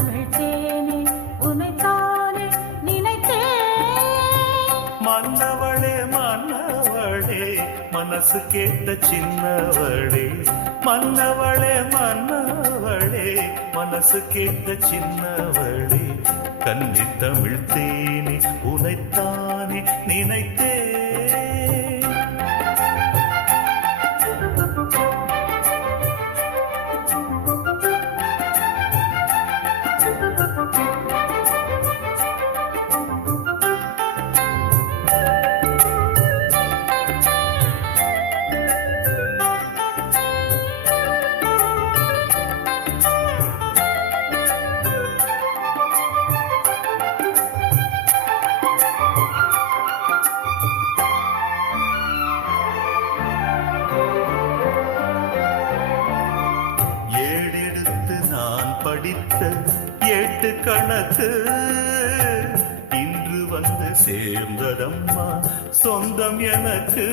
தமிழ் தேனே உனைத்தானே நினைத்தேன். மன்னவளே மன்னவளே மனசு கேட்ட சின்னவளே, மன்னவளே மன்னவளே மனசு கேட்ட சின்னவளே, கன்னி தமிழ் தேனே உனைத்தானே நினைத்தே. படித்த எட்டு கணக்கு இன்று வந்து சேர்ந்ததம்மா சொந்தம் எனக்கு.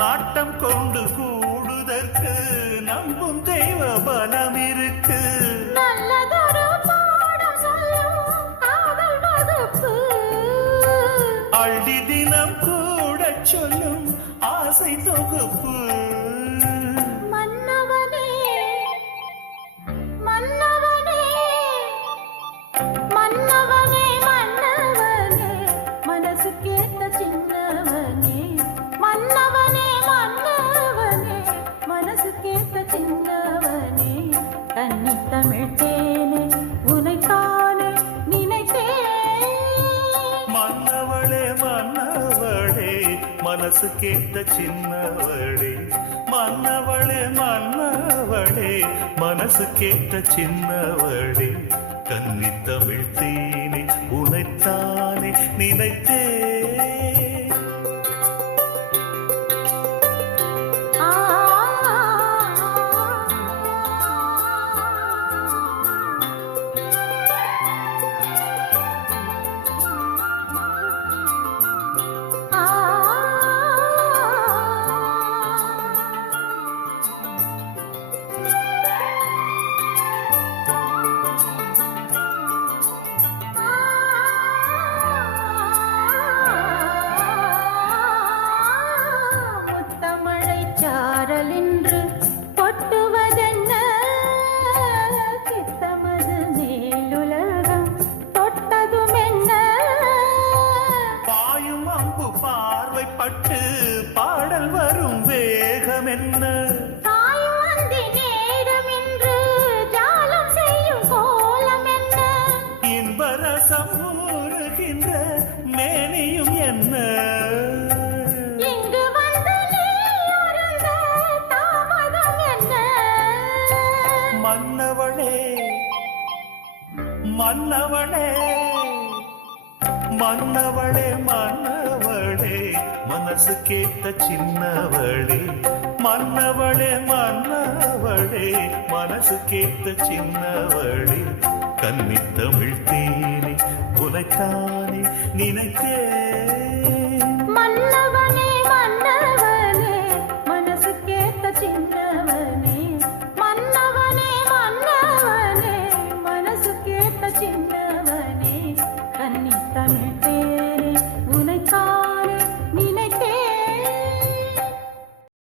நாட்டம் கொண்டு கூடுதற்கு நம்பும் தெய்வ பலம் இருக்கு. அள்ளி தினம் கூட சொல்லும் ஆசை தொகுப்பு. மன்னவனே மன்னவனே மன்னவனே மன்னவனே மனசு கேட்ட சின்னவனே, மன்னவனே மன்னவனே மனசு கேட்ட சின்னவனே, கன்னி தமிழ் தேனே உனைத்தானே நினைத்தேன். மன்னவளே மன்னவளே மனசு கேட்ட சின்னவளே, மன்னவளே மன்னவளே மனசு கேட்ட சின்னவளே, கன்னி தமிழ் தேனே உனைத்தானே நினைத்தே. சாரலின்று கொட்டுவதென்ன, சித்தமது மேலுலகம் தொட்டதும் என்ன. பாயும் அம்பு பார்வைப்பட்டு பாடல் வரும் வேகம் என்ன. தாயும் அந்தி நேரம் என்று ஜாலம் செய்யும் கோலம் என்ன. இன்பரசம் ஊறுகின்ற மேனியும் என்ன. மன்னவளே மன்னவளே மன்னவளே மன்னவளே மனசு கேட்ட சின்னவளே, மன்னவளே மன்னவளே மனசு கேட்ட சின்னவளே, கன்னி தமிழ் தேனே உனைத்தானே நினைத்தே.